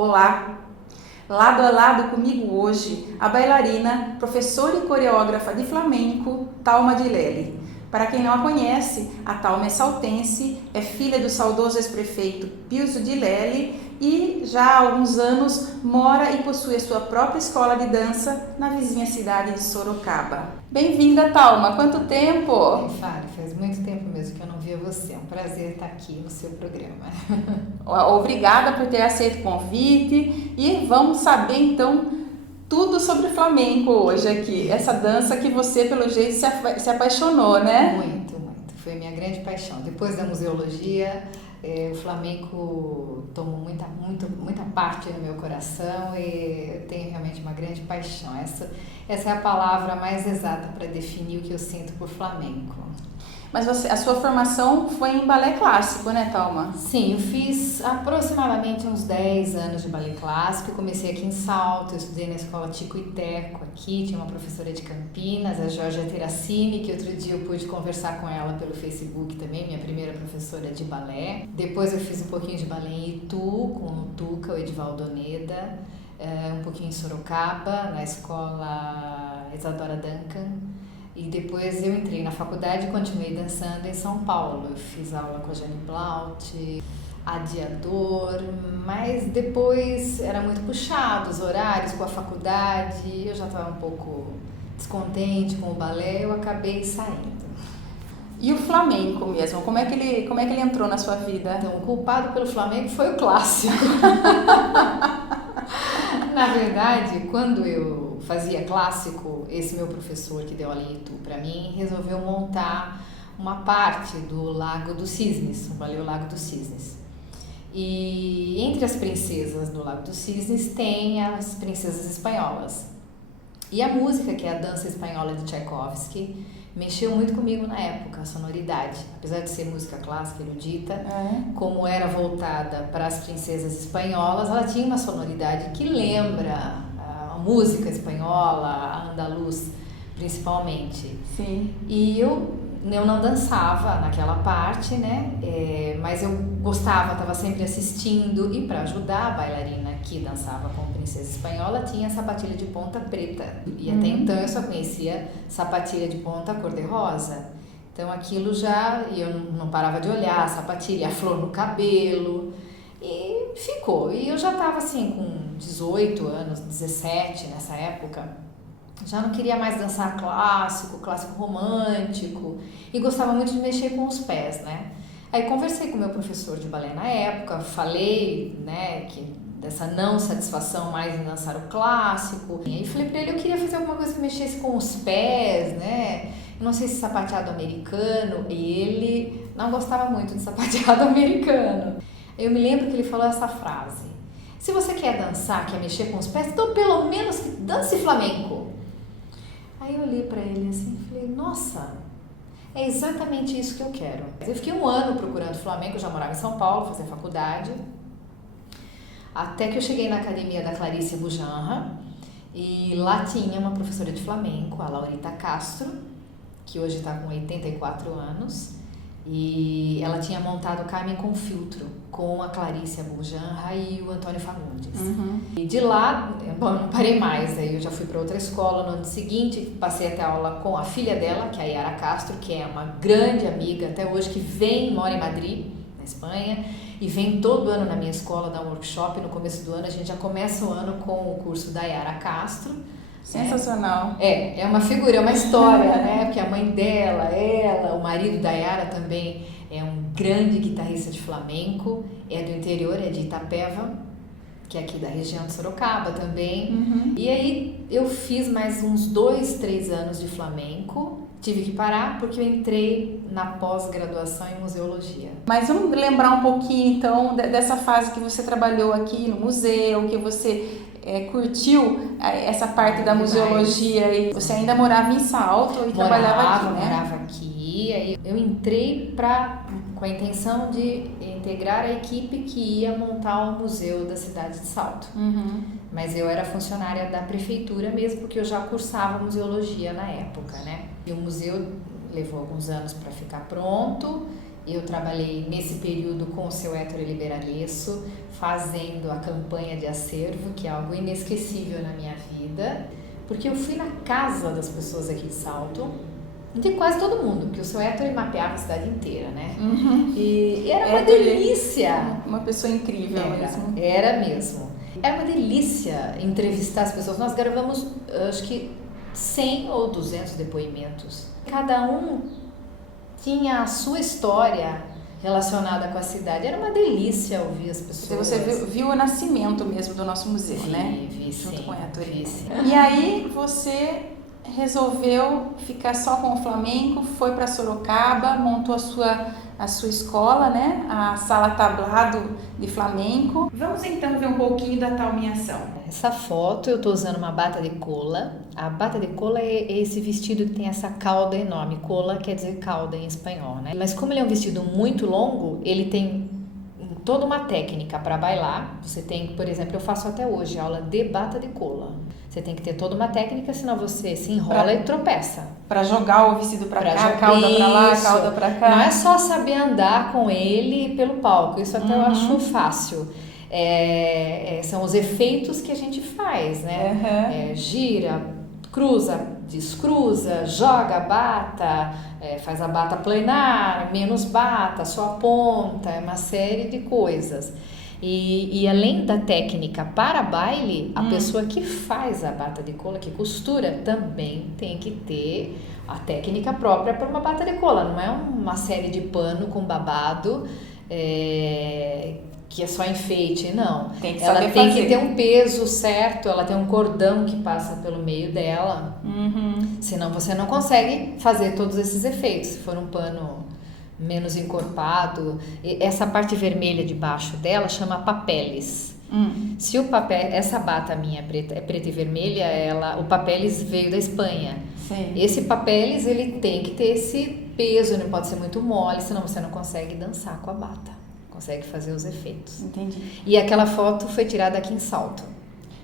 Olá! Lado a lado comigo hoje, a bailarina, professora e coreógrafa de flamenco, Thalma de Lely. Para quem não a conhece, a Thalma é saltense, é filha do saudoso ex-prefeito Pilso de Lely e já há alguns anos mora e possui a sua própria escola de dança na vizinha cidade de Sorocaba. Bem-vinda, Thalma! Quanto tempo? Faz muito tempo mesmo que eu não via você. É um prazer estar aqui no seu programa. Obrigada por ter aceito o convite e vamos saber então tudo sobre flamenco hoje aqui. Essa dança que você, pelo jeito, se apaixonou, né? Muito. Foi minha grande paixão. Depois da museologia, o flamenco tomou muita parte no meu coração e eu tenho realmente uma grande paixão. Essa é a palavra mais exata para definir o que eu sinto por flamenco. Mas a sua formação foi em balé clássico, né, Thalma? Sim, eu fiz aproximadamente uns 10 anos de balé clássico. Eu comecei aqui em Salto, eu estudei na escola Tico e Teco aqui, tinha uma professora de Campinas, a Georgia Terracini, que outro dia eu pude conversar com ela pelo Facebook também, minha primeira professora de balé. Depois eu fiz um pouquinho de balé em Itu, com o Tuca, o Edivaldo Oneda, um pouquinho em Sorocaba, na escola Isadora Duncan. E depois eu entrei na faculdade e continuei dançando em São Paulo. Eu fiz aula com a Jane Blaut, Adiador, mas depois era muito puxado os horários com a faculdade, eu já estava um pouco descontente com o balé, eu acabei saindo. E o flamenco mesmo, como é que ele entrou na sua vida? Então, o culpado pelo flamenco foi o clássico. Na verdade, quando eu fazia clássico, esse meu professor que deu aula em Itu para mim resolveu montar uma parte do Lago dos Cisnes, o balé Lago dos Cisnes. E entre as princesas do Lago dos Cisnes tem as princesas espanholas. E a música, que é a dança espanhola de Tchaikovsky, mexeu muito comigo na época, a sonoridade. Apesar de ser música clássica, erudita, como era voltada para as princesas espanholas, ela tinha uma sonoridade que lembra a música espanhola, a andaluz, principalmente. Sim. E eu não dançava naquela parte, né? Mas eu gostava, estava sempre assistindo. E para ajudar a bailarina que dançava como princesa espanhola, tinha sapatilha de ponta preta. E até então eu só conhecia sapatilha de ponta cor-de-rosa. Então aquilo já, eu não parava de olhar, a sapatilha, a flor no cabelo. E ficou. E eu já estava assim com 18 anos, 17 nessa época. Já não queria mais dançar clássico romântico, e gostava muito de mexer com os pés, né? Aí conversei com o meu professor de balé na época, falei, né, que dessa não satisfação mais em dançar o clássico. E aí falei pra ele, eu queria fazer alguma coisa que mexesse com os pés, né? Eu não sei se sapateado americano, e ele não gostava muito de sapateado americano. Eu me lembro que ele falou essa frase: se você quer dançar, quer mexer com os pés, então pelo menos dance flamenco. Aí eu olhei pra ele assim e falei, nossa, é exatamente isso que eu quero. Eu fiquei um ano procurando flamenco, eu já morava em São Paulo, fazia faculdade, até que eu cheguei na academia da Clarice Bujanra, e lá tinha uma professora de flamenco, a Laurita Castro, que hoje está com 84 anos, e ela tinha montado o Carmen com Filtro, com a Clarice Bujanra e o Antônio Fagundes. E de lá, bom, não parei mais, aí eu já fui para outra escola no ano seguinte, passei a ter aula com a filha dela, que é a Yara Castro, que é uma grande amiga até hoje, que mora em Madrid, na Espanha, e vem todo ano na minha escola dar um workshop. No começo do ano a gente já começa o ano com o curso da Yara Castro. Sensacional. É uma figura, é uma história, né? Porque a mãe dela, ela, o marido da Yara também é um grande guitarrista de flamenco, é do interior, é de Itapeva, que é aqui da região de Sorocaba também. E aí eu fiz mais uns 2-3 anos de flamenco, tive que parar porque eu entrei na pós-graduação em museologia. Mas vamos lembrar um pouquinho então dessa fase que você trabalhou aqui no museu, que você curtiu essa parte da museologia, e você ainda morava em Salto e trabalhava aqui, né? Morava aqui, aí eu entrei com a intenção de integrar a equipe que ia montar o museu da cidade de Salto. Mas eu era funcionária da prefeitura mesmo, porque eu já cursava museologia na época, né? E o museu levou alguns anos para ficar pronto, Eu trabalhei nesse período com o seu Héctor Liberalesso, fazendo a campanha de acervo, que é algo inesquecível na minha vida, porque eu fui na casa das pessoas aqui de Salto, de quase todo mundo, porque o seu Héctor mapeava a cidade inteira, né? E era uma delícia. Uma pessoa incrível mesmo. Era mesmo. Era uma delícia entrevistar as pessoas. Nós gravamos, acho que 100 ou 200 depoimentos. Cada um tinha a sua história relacionada com a cidade. Era uma delícia ouvir as pessoas. Você viu o nascimento mesmo do nosso museu, né? Vi, junto sim. com a Héctor. Sim. E aí você resolveu ficar só com o flamenco, foi para Sorocaba, montou a sua escola, né? A Sala Tablado de Flamenco. Vamos então ver um pouquinho da Talmeação. Essa foto eu tô usando uma bata de cola. A bata de cola é esse vestido que tem essa cauda enorme. Cola quer dizer cauda em espanhol, né? Mas como ele é um vestido muito longo, ele tem toda uma técnica para bailar. Você tem, por exemplo, eu faço até hoje aula de bata de cola. Você tem que ter toda uma técnica, senão você se enrola e tropeça. Para jogar o vestido para cá, cauda para lá, cauda para cá. Não é só saber andar com ele pelo palco, isso até eu acho fácil. São os efeitos que a gente faz, né? Gira, cruza, descruza, joga a bata, faz a bata planar, menos bata, só a ponta, é uma série de coisas. E além da técnica para baile, a pessoa que faz a bata de cola, que costura, também tem que ter a técnica própria para uma bata de cola. Não é uma série de pano com babado que é só enfeite, não. Ela tem que ter um peso certo, ela tem um cordão que passa pelo meio dela. Senão você não consegue fazer todos esses efeitos. Se for um pano menos encorpado, essa parte vermelha de baixo dela chama papeles. Se o papel, essa bata minha é preta e vermelha, o papeles veio da Espanha. Sim. Esse papeles ele tem que ter esse peso, não pode ser muito mole, senão você não consegue dançar com a bata, consegue fazer os efeitos. Entendi. E aquela foto foi tirada aqui em Salto.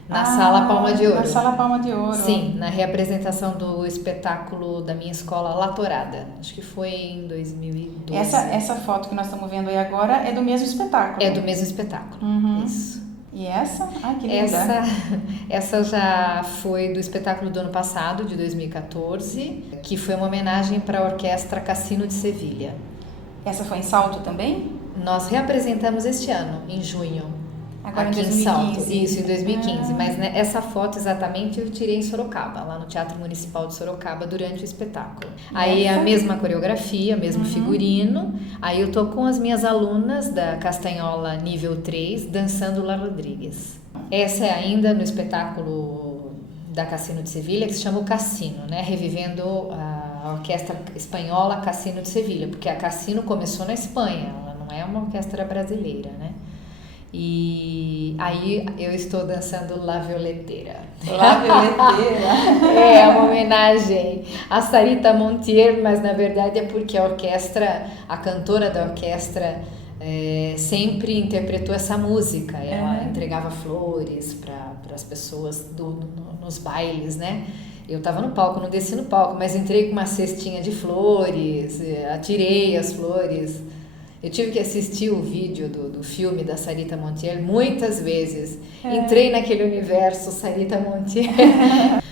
Na Sala Palma de Ouro. Na Sala Palma de Ouro. Sim, na reapresentação do espetáculo da minha escola Latorada. Acho que foi em 2012. Essa foto que nós estamos vendo aí agora é do mesmo espetáculo. É do mesmo espetáculo, isso. E essa? Ai, que linda. Essa já foi do espetáculo do ano passado, de 2014, que foi uma homenagem para a Orquestra Cassino de Sevilha. Essa foi em Salto também? Nós reapresentamos este ano, em junho. Agora aqui em 2015. Em Salto, isso, em 2015, mas né, essa foto exatamente eu tirei em Sorocaba, lá no Teatro Municipal de Sorocaba, durante o espetáculo. Aí a mesma coreografia, mesmo figurino, aí eu tô com as minhas alunas da Castanhola nível 3, dançando La Rodrigues. Essa é ainda no espetáculo da Cassino de Sevilha, que se chama o Cassino, né, revivendo a orquestra espanhola Cassino de Sevilha, porque a Cassino começou na Espanha, ela não é uma orquestra brasileira, né. E aí eu estou dançando La Violeteira. La Violeteira. É uma homenagem a Sarita Montiel, mas na verdade é porque a cantora da orquestra sempre interpretou essa música. Ela entregava flores para as pessoas nos bailes, né? Eu estava no palco, não desci no palco, mas entrei com uma cestinha de flores, atirei as flores. Eu tive que assistir o vídeo do filme da Sarita Montiel muitas vezes. Entrei naquele universo Sarita Montiel.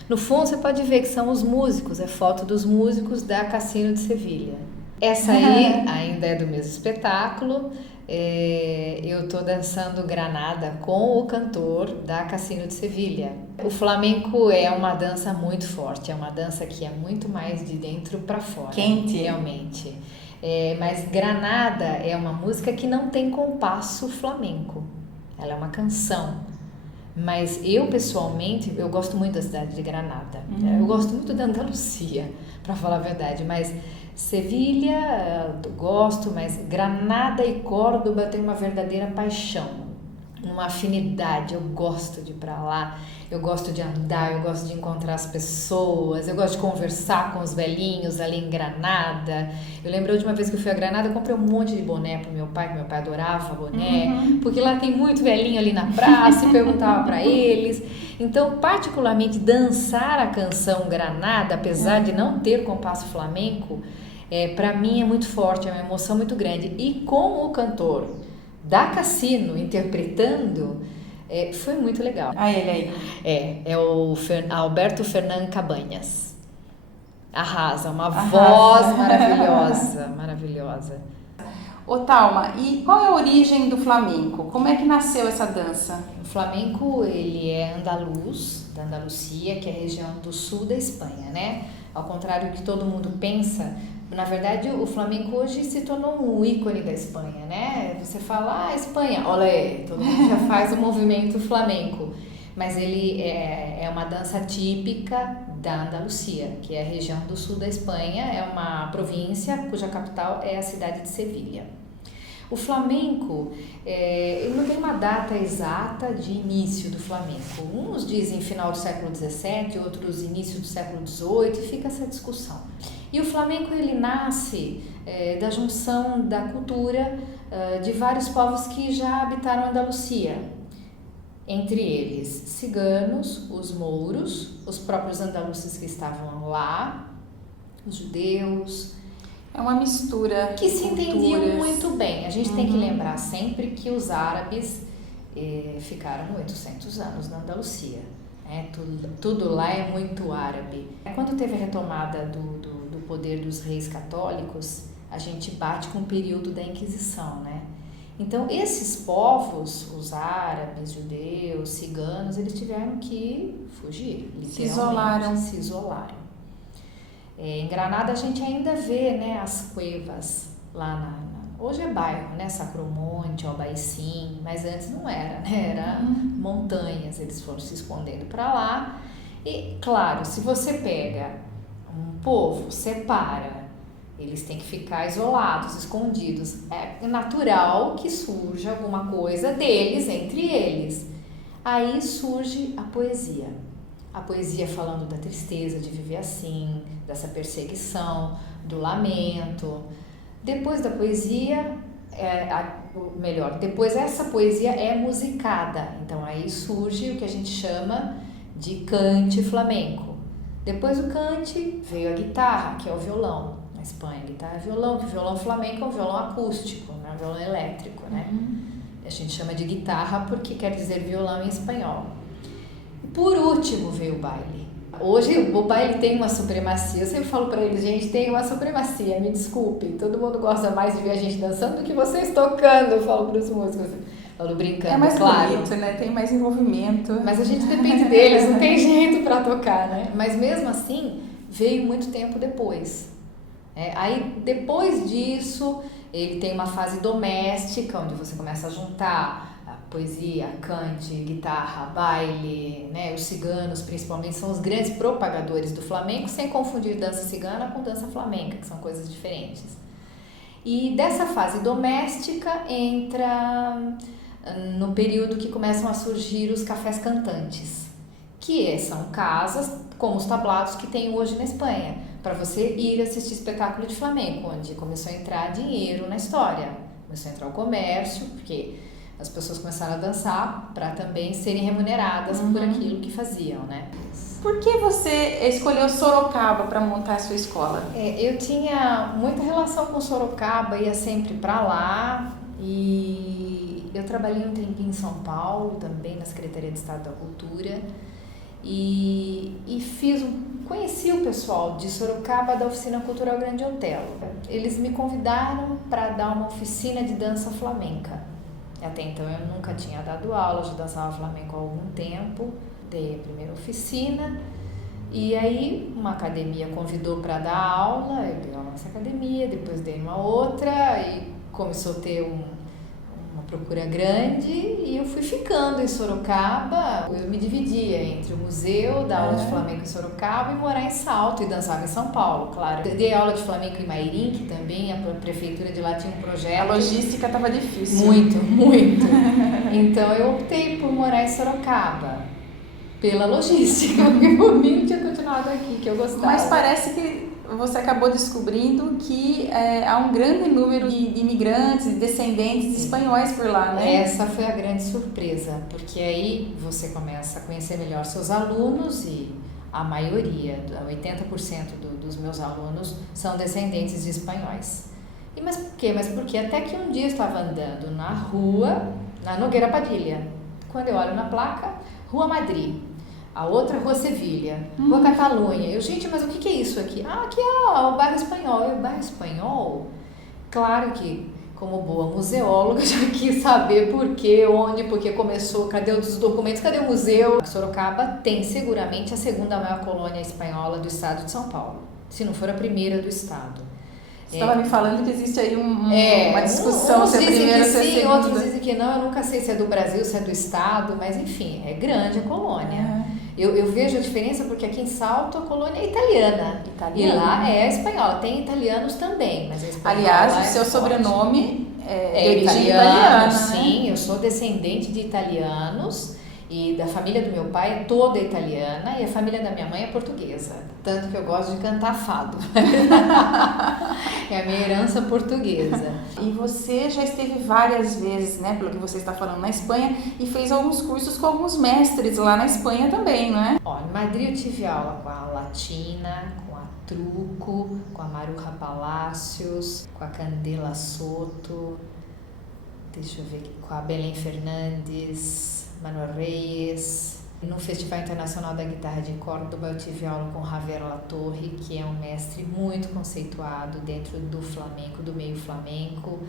No fundo você pode ver que são os músicos, é foto dos músicos da Cassino de Sevilha. Essa aí ainda é do mesmo espetáculo. Eu estou dançando Granada com o cantor da Cassino de Sevilha. O flamenco é uma dança muito forte, é uma dança que é muito mais de dentro para fora. Quente. Realmente. Mas Granada é uma música que não tem compasso flamenco, ela é uma canção, mas eu pessoalmente, eu gosto muito da cidade de Granada, eu gosto muito da Andalucia, para falar a verdade, mas Sevilha eu gosto, mas Granada e Córdoba tem uma verdadeira paixão, uma afinidade, eu gosto de ir para lá, eu gosto de andar, eu gosto de encontrar as pessoas, eu gosto de conversar com os velhinhos ali em Granada. Eu lembro a última vez que eu fui a Granada, eu comprei um monte de boné pro meu pai, que meu pai adorava boné, porque lá tem muito velhinho ali na praça, e perguntava para eles. Então, particularmente, dançar a canção Granada, apesar de não ter compasso flamenco, Para mim é muito forte, é uma emoção muito grande. E com o cantor da Cassino interpretando, foi muito legal. Ele aí. É o Alberto Fernán Cabanhas. Arrasa, uma voz maravilhosa, maravilhosa. Ô Thalma, e qual é a origem do flamenco? Como é que nasceu essa dança? O flamenco, ele é andaluz, da Andalucia, que é a região do sul da Espanha, né? Ao contrário do que todo mundo pensa, na verdade o flamenco hoje se tornou um ícone da Espanha, né? Você fala, Espanha, olé, todo mundo já faz o movimento flamenco. Mas ele é uma dança típica da Andalucia, que é a região do sul da Espanha, é uma província cuja capital é a cidade de Sevilha. O flamenco, ele não tem uma data exata de início do flamenco. Uns dizem final do século XVII, outros início do século XVIII, e fica essa discussão. E o flamenco, ele nasce da junção da cultura de vários povos que já habitaram a Andalucia. Entre eles, ciganos, os mouros, os próprios andaluces que estavam lá, os judeus. É uma mistura. Que se entendiam muito bem. A gente tem que lembrar sempre que os árabes ficaram 800 anos na Andalucia. Tudo lá é muito árabe. Quando teve a retomada do poder dos reis católicos, a gente bate com o período da Inquisição, né? Então, esses povos, os árabes, judeus, ciganos, eles tiveram que fugir, literalmente. Se isolaram. Em Granada, a gente ainda vê, né, as cuevas lá hoje é bairro, né, Sacromonte, Albaicín, mas antes não era, né, era montanhas, eles foram se escondendo para lá. E, claro, se você pega um povo, separa, eles têm que ficar isolados, escondidos. É natural que surja alguma coisa deles, entre eles. Aí surge a poesia. A poesia falando da tristeza de viver assim, dessa perseguição, do lamento. Depois da poesia, depois essa poesia é musicada. Então aí surge o que a gente chama de cante flamenco. Depois do cante veio a guitarra, que é o violão. Na Espanha, guitarra e violão, que o violão flamenco é um violão acústico, não é um violão elétrico, né? A gente chama de guitarra porque quer dizer violão em espanhol. Por último veio o baile. Hoje o baile tem uma supremacia, eu sempre falo pra eles, gente, tem uma supremacia, me desculpem, todo mundo gosta mais de ver a gente dançando do que vocês tocando, eu falo pros músicos, eu falo brincando, é mais claro. bonito, né? Tem mais envolvimento. Mas a gente depende deles, não tem jeito pra tocar, né? Mas mesmo assim, veio muito tempo depois. Aí depois disso, ele tem uma fase doméstica, onde você começa a juntar a poesia, cante, guitarra, baile, né? Os ciganos principalmente são os grandes propagadores do flamenco, sem confundir dança cigana com dança flamenca, que são coisas diferentes. E dessa fase doméstica entra no período que começam a surgir os cafés cantantes, que são casas como os tablados que tem hoje na Espanha, para você ir assistir espetáculo de flamenco, onde começou a entrar dinheiro na história, começou a entrar o comércio, porque as pessoas começaram a dançar para também serem remuneradas por aquilo que faziam, né? Por que você escolheu Sorocaba para montar a sua escola? Eu tinha muita relação com Sorocaba, ia sempre para lá, e eu trabalhei um tempinho em São Paulo, também na Secretaria de Estado da Cultura, e conheci o pessoal de Sorocaba da Oficina Cultural Grande Otelo. Eles me convidaram para dar uma oficina de dança flamenca. Até então eu nunca tinha dado aula, já dançava flamenco há algum tempo. Dei a primeira oficina e aí uma academia convidou para dar aula, eu dei aula nessa academia, depois dei uma outra e começou a ter uma procura grande e eu fui ficando em Sorocaba. Eu me dividia entre o museu, dar aula de flamenco em Sorocaba e morar em Salto e dançava em São Paulo, claro. Dei aula de flamenco em Mairim, que também a prefeitura de lá tinha um projeto. A logística estava difícil. Muito, muito. Então eu optei por morar em Sorocaba, pela logística, porque por mim eu tinha continuado aqui, que eu gostava. Mas parece que você acabou descobrindo que há um grande número de imigrantes, de descendentes espanhóis por lá, né? Essa foi a grande surpresa, porque aí você começa a conhecer melhor seus alunos e a maioria, 80% dos meus alunos são descendentes de espanhóis. E mas por quê? Mas porque até que um dia eu estava andando na rua, na Nogueira Padilha, quando eu olho na placa, Rua Madrid, a outra Rua Sevilha, Rua Catalunha. Eu, gente, mas o que é isso aqui? Ah, aqui é o bairro espanhol. E o bairro espanhol, claro que como boa museóloga, já quis saber por quê, onde, porque começou, cadê os documentos, cadê o museu? Sorocaba tem seguramente a segunda maior colônia espanhola do estado de São Paulo, se não for a primeira do estado. Você estava me falando que existe aí uma discussão se é a primeira ou se é a segunda. Sim, outros dizem que não, eu nunca sei se é do Brasil, se é do estado, mas enfim, é grande a colônia. Eu vejo a diferença porque aqui em Salto a colônia é italiana. E lá é a espanhola. Tem italianos também, mas a espanhola. Aliás, o seu sobrenome é de origem italiana, sim, né? Eu sou descendente de italianos e da família do meu pai é toda italiana e a família da minha mãe é portuguesa. Tanto que eu gosto de cantar fado. É a minha herança portuguesa. E você já esteve várias vezes, né, pelo que você está falando, na Espanha e fez alguns cursos com alguns mestres lá na Espanha também, não é? Ó, em Madrid eu tive aula com a Latina, com a Truco, com a Maruja Palacios, com a Candela Soto, deixa eu ver aqui, com a Belém Fernandes, Manuel Reyes. No Festival Internacional da Guitarra de Córdoba eu tive aula com Javier Latorre, que é um mestre muito conceituado dentro do flamenco, do meio flamenco,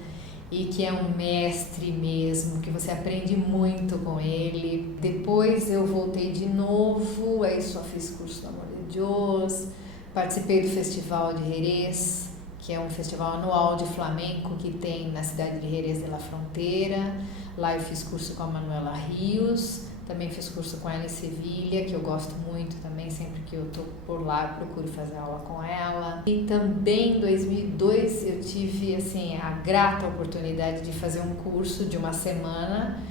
e que é um mestre mesmo, que você aprende muito com ele. Depois eu voltei de novo, aí só fiz curso do Amor de Deus, participei do Festival de Jerez, que é um festival anual de flamenco que tem na cidade de Jerez de la Frontera. Lá eu fiz curso com a Manuela Rios, também fiz curso com ela em Sevilha, que eu gosto muito também, sempre que eu tô por lá eu procuro fazer aula com ela. E também em 2002 eu tive assim, a grata oportunidade de fazer um curso de uma semana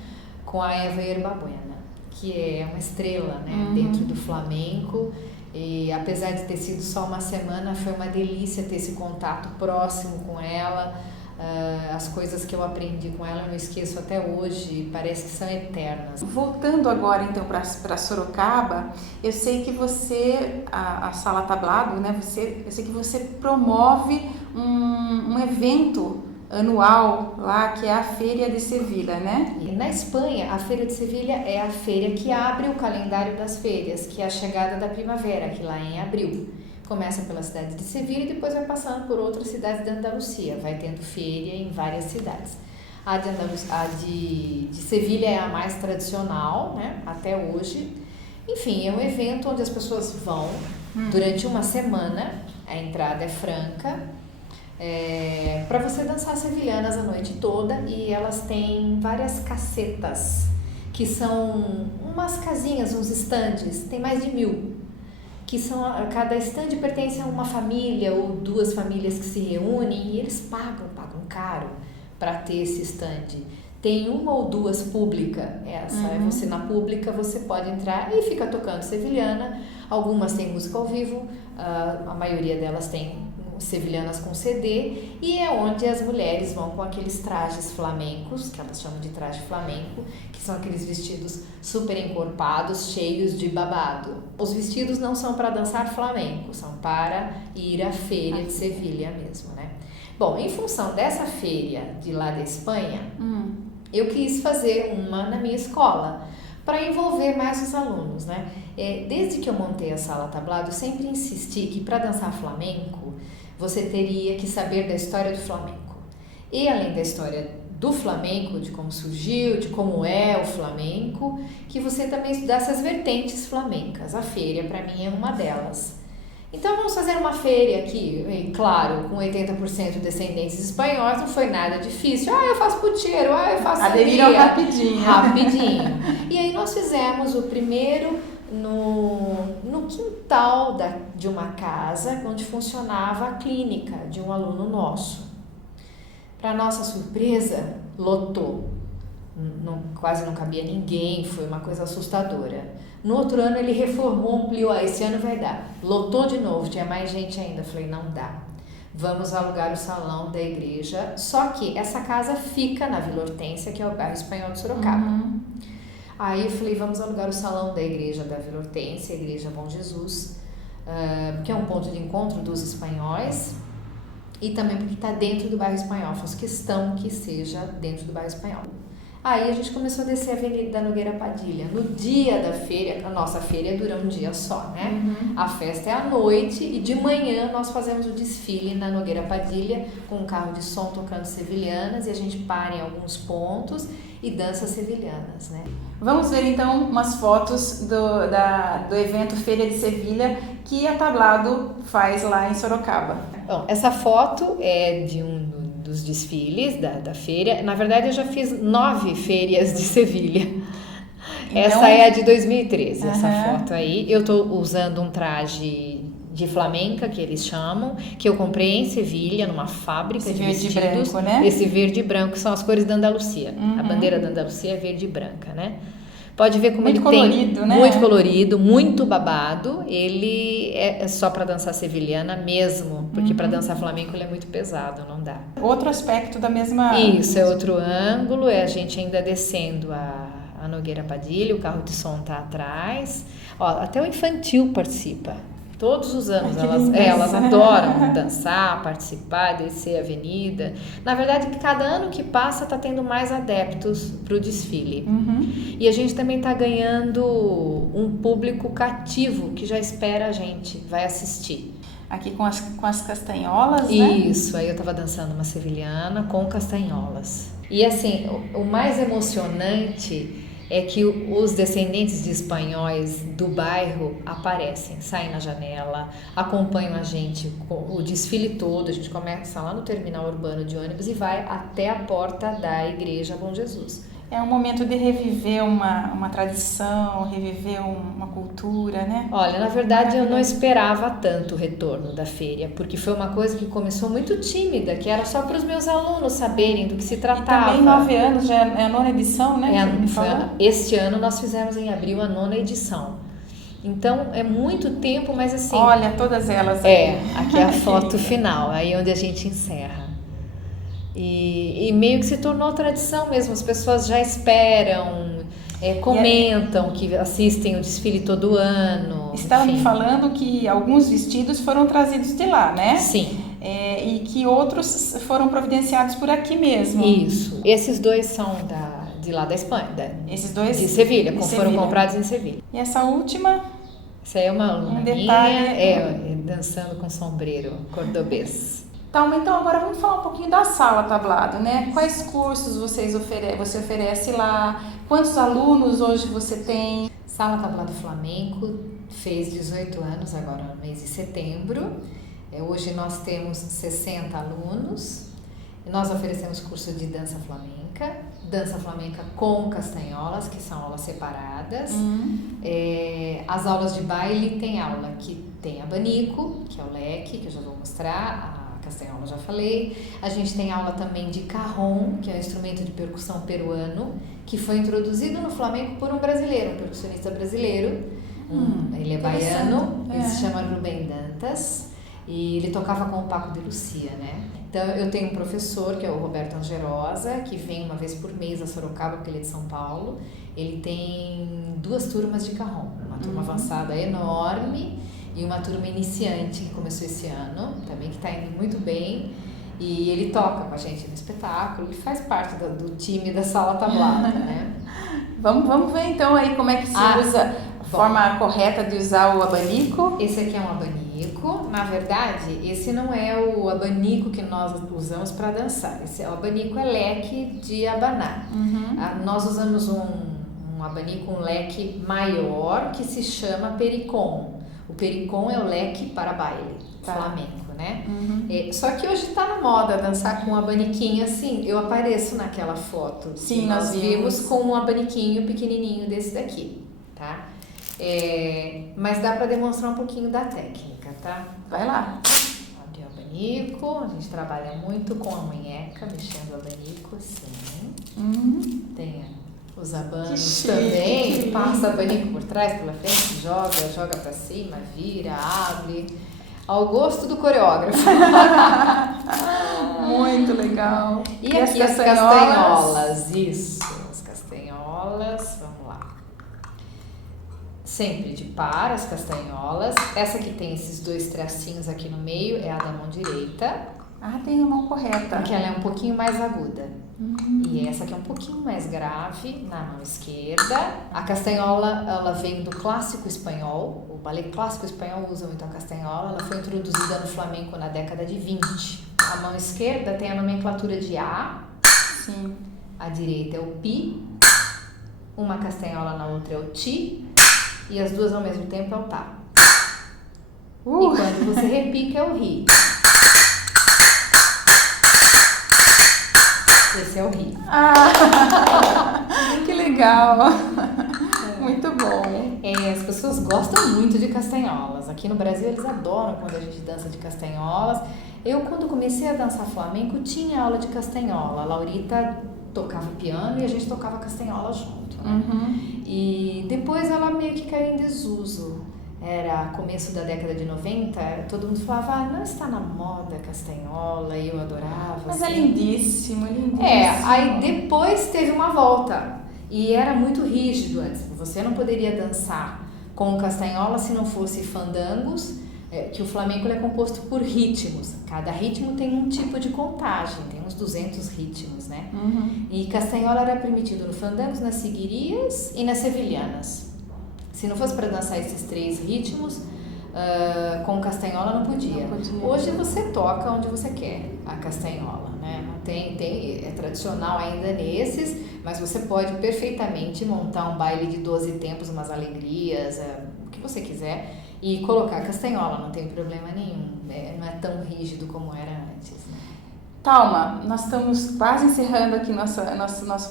com a Eva Yerbabuena, que é uma estrela, né, dentro do flamenco. E apesar de ter sido só uma semana, foi uma delícia ter esse contato próximo com ela. As coisas que eu aprendi com ela eu não esqueço até hoje, parece que são eternas. Voltando agora então para Sorocaba, eu sei que você, a Sala Tablado, né, eu sei que você promove um evento anual lá, que é a Feira de Sevilha, né? E na Espanha, a Feira de Sevilha é a feira que abre o calendário das feiras, que é a chegada da primavera, que lá é em abril. Começa pela cidade de Sevilha e depois vai passando por outras cidades da Andalucia, vai tendo feira em várias cidades. A de Sevilha é a mais tradicional, né, até hoje. Enfim, é um evento onde as pessoas vão durante uma semana, a entrada é franca, para você dançar sevilhanas a noite toda, e elas têm várias casetas, que são umas casinhas, uns estandes, tem mais de 1000. Que cada estande pertence a uma família ou 2 famílias que se reúnem e eles pagam caro para ter esse estande. Tem 1 ou 2 públicas, você na pública você pode entrar e fica tocando sevilhana. Algumas têm música ao vivo, a maioria delas tem sevilhanas com CD, e é onde as mulheres vão com aqueles trajes flamencos, que elas chamam de traje flamenco, que são aqueles vestidos super encorpados, cheios de babado. Os vestidos não são para dançar flamenco, são para ir à feira de Sevilha mesmo, né? Bom, em função dessa feira de lá da Espanha, eu quis fazer uma na minha escola, para envolver mais os alunos, né? Desde que eu montei a Sala Tablado, eu sempre insisti que para dançar flamenco, você teria que saber da história do flamenco. E além da história do flamenco, de como surgiu, de como é o flamenco, que você também estudasse as vertentes flamencas. A feira, para mim, é uma delas. Então, vamos fazer uma feira aqui, e, claro, com 80% descendentes espanhóis, não foi nada difícil. Eu faço puteiro, eu faço aderiram rapidinho. Rapidinho. E aí nós fizemos o primeiro no quintal de uma casa onde funcionava a clínica de um aluno nosso. Para nossa surpresa, lotou. Quase não cabia ninguém, foi uma coisa assustadora. No outro ano ele reformou, ampliou, esse ano vai dar. Lotou de novo, tinha mais gente ainda. Falei, não dá. Vamos alugar o salão da igreja, só que essa casa fica na Vila Hortência, que é o bairro espanhol de Sorocaba. Aí eu falei, vamos alugar o salão da igreja da Vila Hortência, a Igreja Bom Jesus, que é um ponto de encontro dos espanhóis, e também porque está dentro do bairro espanhol, faço questão que seja dentro do bairro espanhol. Aí a gente começou a descer a Avenida da Nogueira Padilha. No dia da feira, a nossa feira dura um dia só, né? A festa é à noite e de manhã nós fazemos o desfile na Nogueira Padilha com um carro de som tocando sevilhanas e a gente para em alguns pontos e dança sevilhanas, né? Vamos ver então umas fotos do evento Feira de Sevilha que a Tablado faz lá em Sorocaba. Bom, essa foto é de dos desfiles da feira. Na verdade, eu já fiz 9 feiras de Sevilha. Então, essa é a de 2013, essa foto aí. Eu tô usando um traje de flamenca, que eles chamam, que eu comprei em Sevilha, numa fábrica de vestidos. Verde e branco, né? Esse verde e branco são as cores da Andalucia. A bandeira da Andalucia é verde e branca, né? Pode ver como muito ele colorido, tem né? Muito colorido, muito babado. Ele é só para dançar sevilhana mesmo, porque para dançar flamenco ele é muito pesado, não dá. Outro aspecto da mesma... Isso, é outro ângulo, é a gente ainda descendo a Nogueira Padilha, o carro de som tá atrás. Ó, até o infantil participa. Todos os anos elas adoram dançar, participar, descer a avenida. Na verdade, cada ano que passa está tendo mais adeptos para o desfile. E a gente também está ganhando um público cativo que já espera a gente, vai assistir. Aqui com as castanholas, né? Isso, aí eu estava dançando uma sevilhana com castanholas. E assim, o mais emocionante é que os descendentes de espanhóis do bairro aparecem, saem na janela, acompanham a gente, o desfile todo, a gente começa lá no terminal urbano de ônibus e vai até a porta da Igreja Bom Jesus. É um momento de reviver uma tradição, reviver uma cultura, né? Olha, na verdade eu não esperava tanto o retorno da feira, porque foi uma coisa que começou muito tímida, que era só para os meus alunos saberem do que se tratava. E também 9 anos, já é a 9ª edição, né? Este ano nós fizemos em abril a 9ª edição. Então é muito tempo, mas assim... Olha, todas elas. Aqui é a foto final, aí onde a gente encerra. E meio que se tornou tradição mesmo, as pessoas já esperam, comentam que assistem o desfile todo ano. Estava me falando que alguns vestidos foram trazidos de lá, né? Sim. E que outros foram providenciados por aqui mesmo. Isso. Esses dois são de lá da Espanha. Esses dois? De Sevilha, foram comprados em Sevilha. E essa última? Essa aí é uma aluna minha, dançando com sombreiro cordobês. Tá, então agora vamos falar um pouquinho da Sala Tablado, né? Quais cursos você oferece lá? Quantos alunos hoje você tem? Sala Tablado Flamenco fez 18 anos agora no mês de setembro. Hoje nós temos 60 alunos. Nós oferecemos curso de dança flamenca com castanholas, que são aulas separadas. As aulas de baile tem aula que tem abanico, que é o leque, que eu já vou mostrar, castanhola já falei. A gente tem aula também de cajón, que é um instrumento de percussão peruano, que foi introduzido no flamenco por um brasileiro, um percussionista brasileiro. Ele é baiano, ele se chama Rubem Dantas, e ele tocava com o Paco de Lucia, né? Então eu tenho um professor, que é o Roberto Angerosa, que vem uma vez por mês a Sorocaba, porque ele é de São Paulo. Ele tem 2 turmas de cajón, uma turma avançada enorme e uma turma iniciante que começou esse ano, também que está indo muito bem, e ele toca com a gente no espetáculo, ele faz parte do time da Sala Tablado, né? Vamos ver então aí como é que se usa a forma correta de usar o abanico. Esse aqui é um abanico, na verdade, esse não é o abanico que nós usamos para dançar, esse abanico é leque de abanar. Nós usamos um abanico, um leque maior que se chama pericon. O pericon é o leque para baile flamenco, né? Só que hoje tá na moda dançar com um abaniquinho assim. Eu apareço naquela foto. Sim, nós vimos com um abaniquinho pequenininho desse daqui, tá? Mas dá para demonstrar um pouquinho da técnica, tá? Vai lá. Abrir o abanico. A gente trabalha muito com a munheca, mexendo o abanico assim. Tem os abanos também, passa abanico por trás, pela frente, joga pra cima, vira, abre, ao gosto do coreógrafo. Muito legal. E aqui as castanholas, isso, as castanholas, vamos lá. sempre de par, as castanholas. Essa que tem esses 2 tracinhos aqui no meio é a da mão direita. Ah, tem a mão correta. Porque ela é um pouquinho mais aguda. E essa aqui é um pouquinho mais grave na mão esquerda. A castanhola, ela vem do clássico espanhol. O balé clássico espanhol usa muito a castanhola. Ela foi introduzida no flamenco na década de 20. A mão esquerda tem a nomenclatura de A. Sim. A direita é o Pi. Uma castanhola na outra é o Ti. E as duas ao mesmo tempo é o Tá. E quando você repica é o Ri. Esse é o Ri. Ah, que legal! Muito bom. As pessoas gostam muito de castanholas. Aqui no Brasil eles adoram quando a gente dança de castanholas. Eu, quando comecei a dançar flamenco, tinha aula de castanhola. A Laurita tocava piano e a gente tocava castanhola junto, né? E depois ela meio que caiu em desuso. Era começo da década de 90, todo mundo falava, não está na moda castanhola, e eu adorava. Mas assim. é lindíssimo, lindíssimo. Aí depois teve uma volta, e era muito rígido antes. Você não poderia dançar com castanhola se não fosse fandangos, que o flamenco é composto por ritmos. Cada ritmo tem um tipo de contagem, tem uns 200 ritmos, né? E castanhola era permitido no fandangos, nas seguirias e nas sevilhanas. Se não fosse para dançar esses 3 ritmos, com castanhola não podia. Hoje você toca onde você quer a castanhola, né? É tradicional ainda nesses, mas você pode perfeitamente montar um baile de 12 tempos, umas alegrias, o que você quiser, e colocar a castanhola, não tem problema nenhum. Não é tão rígido como era antes, né? Thalma, nós estamos quase encerrando aqui nosso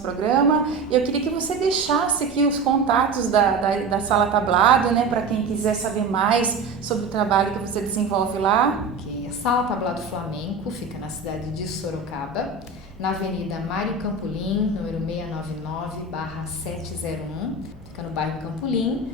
programa. Eu queria que você deixasse aqui os contatos da Sala Tablado, né, para quem quiser saber mais sobre o trabalho que você desenvolve lá. A Sala Tablado Flamenco fica na cidade de Sorocaba, na Avenida Mário Campolim, número 699/701, fica no bairro Campolim.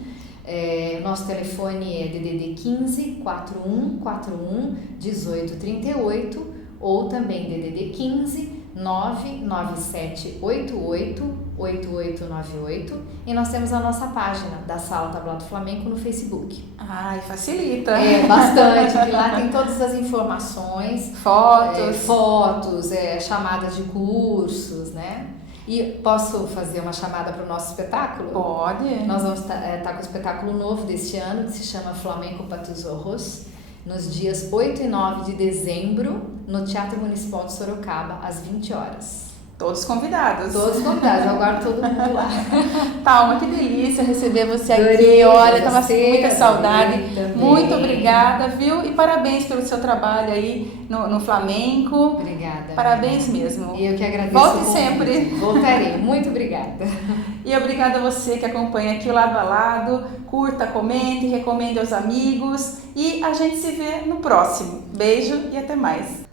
Nosso telefone é DDD 15 4141 1838 ou também DDD 15 99788 8898, e nós temos a nossa página da Sala Tablado Flamenco no Facebook. Ai, facilita. Bastante, que lá tem todas as informações, fotos, chamadas de cursos, né? E posso fazer uma chamada para o nosso espetáculo? Pode. Nós vamos estar com um espetáculo novo deste ano, que se chama Flamenco para tus Ojos, nos dias 8 e 9 de dezembro, no Teatro Municipal de Sorocaba, às 20 horas. Todos convidados. Todos convidados, eu aguardo todo mundo lá. Thalma, que delícia receber você aqui. Olha, tava com muita saudade. Muito obrigada, viu? E parabéns pelo seu trabalho aí no flamenco. Obrigada. Parabéns mesmo. E eu que agradeço. Volte sempre. Voltarei. Muito obrigada. E obrigada a você que acompanha aqui o Lado a Lado. Curta, comente, recomende aos amigos. E a gente se vê no próximo. Beijo e até mais.